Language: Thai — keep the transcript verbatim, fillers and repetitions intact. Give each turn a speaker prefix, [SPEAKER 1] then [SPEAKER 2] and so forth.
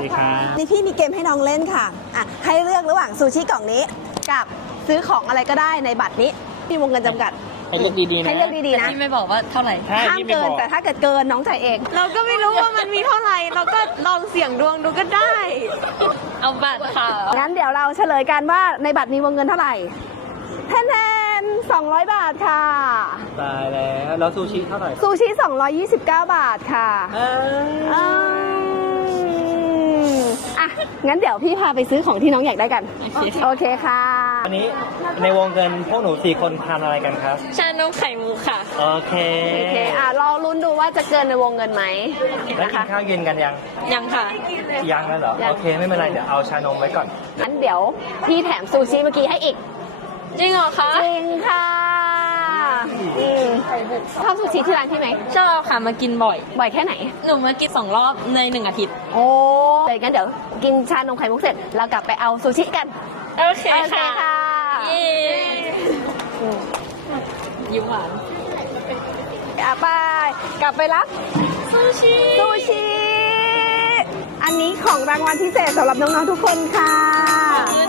[SPEAKER 1] ดีครับ
[SPEAKER 2] นี่พี่มีเกมให้น้องเล่นค่ะอ่ะให้เลือกระหว่างซูชิกล่องนี้กับซื้อของอะไรก็ได้ในบัตรนี้มีวงเงินจำกัด
[SPEAKER 1] ให้เลือกดีๆนะ
[SPEAKER 2] ให้เลือกดีๆนะ
[SPEAKER 3] พี่ไม่บอกว่าเท่าไหร่
[SPEAKER 1] ใช่
[SPEAKER 2] ห้าม
[SPEAKER 1] พี่ไม่
[SPEAKER 2] เกิ
[SPEAKER 1] บ
[SPEAKER 2] น
[SPEAKER 1] อก
[SPEAKER 2] แต่ถ้าเกิดเกินน้องจ่ายเอง
[SPEAKER 4] เราก็ไม่รู้ว่ามันมีเท่าไหร่ เราก็ลองเสี่ยงดวงดูก็ได้
[SPEAKER 3] เอาบัตรค่ะ
[SPEAKER 2] งั้นเดี๋ยวเราเฉลยกันว่าในบัตรมีวงเงินเท่าไหร่แทนแทนสองร้อยบาทค่ะ
[SPEAKER 1] ตายแล้วแล้วซูชิเท่าไหร่
[SPEAKER 2] ซูชิสองร้อยยี่สิบเก้าบาทค่ะ
[SPEAKER 1] เออ
[SPEAKER 2] อืมอ่ะงั้นเดี๋ยวพี่พาไปซื้อของที่น้องอยากได้กัน โอเคค่ะ
[SPEAKER 1] วันนี้ในวงเงินพวกหนูสี่คนทานอะไรกันครับ
[SPEAKER 3] ชานมไข่มุกค่ะ
[SPEAKER 1] โอเค
[SPEAKER 2] โอเคอ่ะรอลุ้นดูว่าจะเกินในวงเงินไหม
[SPEAKER 1] แล้ว
[SPEAKER 2] นะ
[SPEAKER 1] กิน
[SPEAKER 2] คะ
[SPEAKER 1] ข้าวเย็นกันยัง
[SPEAKER 3] ยังค่ะ
[SPEAKER 1] ยังแล้วเหรอ
[SPEAKER 2] ยัง
[SPEAKER 1] โอเคไม่เป็นไรเดี๋ยวเอาชานมไว้ก่อน
[SPEAKER 2] งั้นเดี๋ยวพี่แถมซูชิเมื่อกี้ให้อีก
[SPEAKER 3] จริงเหรอคะ
[SPEAKER 2] จริงค่ะอืมชอบซูชิที่ร้านพี่ไหม
[SPEAKER 3] ชอบค่ะมากินบ่อย
[SPEAKER 2] บ่อยแค่ไหน
[SPEAKER 3] หนูมากินสองรอบในหนึ่งอาทิตย์
[SPEAKER 2] โอ้เลยงั้นเดี๋ยวกินชานมไข่มุกเสร็จเรากลับไปเอาซูชิกัน
[SPEAKER 3] โอเค
[SPEAKER 2] โอเค
[SPEAKER 3] ค่ะ
[SPEAKER 2] ค่ะ
[SPEAKER 3] เย้ยิ้มหวาน
[SPEAKER 2] อ่ะไปกลับไปรับ
[SPEAKER 3] ซูชิ
[SPEAKER 2] ซูชิ อันนี้ของรางวัลพิเศษสำหรับน้องๆทุกคนค่ะ
[SPEAKER 3] เย้